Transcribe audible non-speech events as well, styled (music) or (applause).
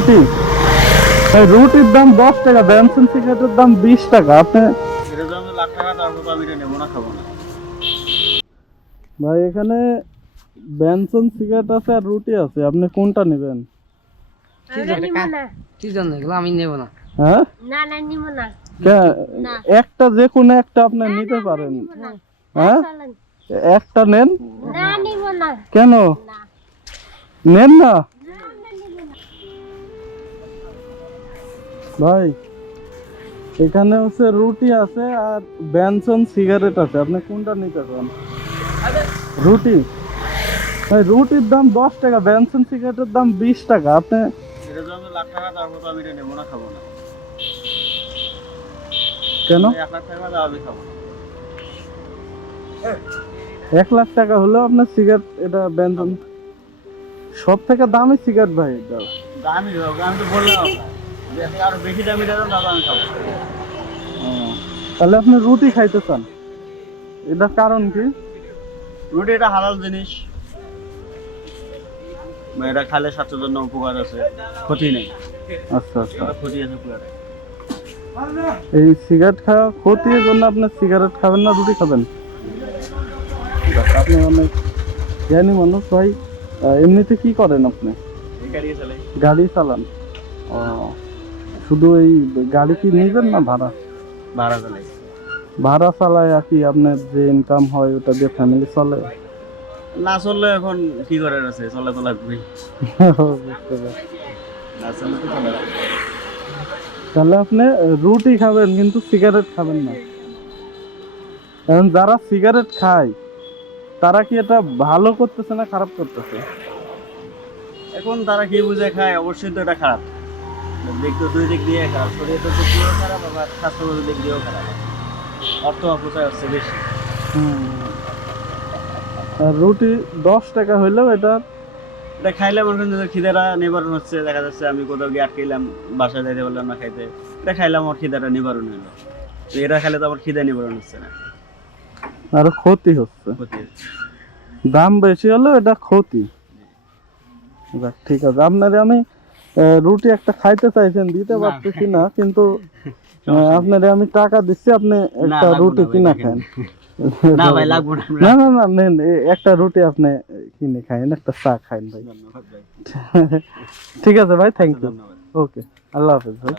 রুটি? এই রুটির দাম দশ টাকা ব্যানসন সিগারেটের দাম বিশ টাকা। আপনি ভাই এখানে ব্যানসন সিগারেট আছে আর রুটি আছে। আপনি কোনটা নেবেন? কি জন্য? এগুলো আমি নেব না। হ্যাঁ? না না নিব না। একটা যে কোনো একটা আপনি নিতে পারেন। হ্যাঁ? একটা নেন? না নিব না। কেন? নেন না? ভাই এখানে হচ্ছে রুটি আছে আর ব্যানসন সিগারেট আছে। আপনি কোনটা নিতে চান? রুটি? ভাই রুটির দাম দশ টাকা ব্যানসন সিগারেটের দাম বিশ টাকা। আপনি এটা তো আমি টাকা তারপর তো আমি এটা নেব না খাব না। কেন? এক লাখ টাকা দাও আমি খাব না। এক লাখ টাকা হলেও আপনার সিগারেট এটা ব্যঞ্জন সব থেকে দামি সিগারেট ভাই এটা। দামি হোক আমি তো বললাম আরও বেশি দামি দেবেন তাহলে আমি খাব। তাহলে আপনি রুটি খাইতে চান? এটার কারণ কি? রুটি এটা হালাল জিনিস। মানে এটা খাইলে স্বাস্থ্যের জন্য উপকার আছে ক্ষতি নেই। আচ্ছা আচ্ছা। ক্ষতি আছে উপকার। এই সিগারেট খাওয়া ক্ষতির জন্য আপনি সিগারেট খাবেন না রুটি খাবেন? আপনি অনেক জ্ঞানী মানুষ ভাই। এমনিতে কি করেন আপনি? গাড়ি গাড়ি চালান। ও। শুধু এই গাড়ি কি নিবেন না ভাড়া? ভাড়া চালাই। ভাড়া চালায় আর কি আপনার যে ইনকাম হয় ওটা দিয়ে ফ্যামিলি চলে? না চললে এখন কি করার আছে? চলে তো লাগবেই। বুঝতে পারছি। না চললে তো চলে লাগবে। তাহলে আপনি রুটি খাবেন কিন্তু সিগারেট খাবেন না। এখন যারা সিগারেট খায় তারা কি এটা ভালো করতেছে না খারাপ করতেছে? এখন তারা কি বুঝে খায়? অবশ্যই তো এটা খারাপ। দিক তো দুই দিক দিয়ে খারাপ শরীরের দিক দিয়েও খারাপ আবার স্বাস্থ্যগত দিক দিয়েও খারাপ। অর্থ অপচয় হচ্ছে বেশি। রুটি দশ টাকা হইলেও এটা এটা খাইলে মনে করেন খিদেটা নিবারণ হচ্ছে দেখা যাচ্ছে আমি কোথাও গিয়ে আটকাইলাম বাসায় যাইতে পারলাম না খাইতে এটা খাইলাম আমার খিদাটা নিবারণ হলো এটা খাইলে তো আমার খিদে নিবারণ হচ্ছে না। আরও ক্ষতি হচ্ছে। ক্ষতি হচ্ছে। দাম বেশি হলেও এটা ক্ষতি। ঠিক আছে। আপনারে আমি রুটি একটা খাইতে চাইছেন দিতে। পারতেছি না কিন্তু (laughs) আপনারে আমি টাকা দিচ্ছি আপনি একটা রুটি কিনা। খান। না ভাই লাগবো না। না না একটা রুটি আপনি কিনে খাইন একটা চা খাইন ভাই। (laughs) ঠিক আছে ভাই থ্যাংক ইউ ওকে আল্লাহ হাফেজ ভাই।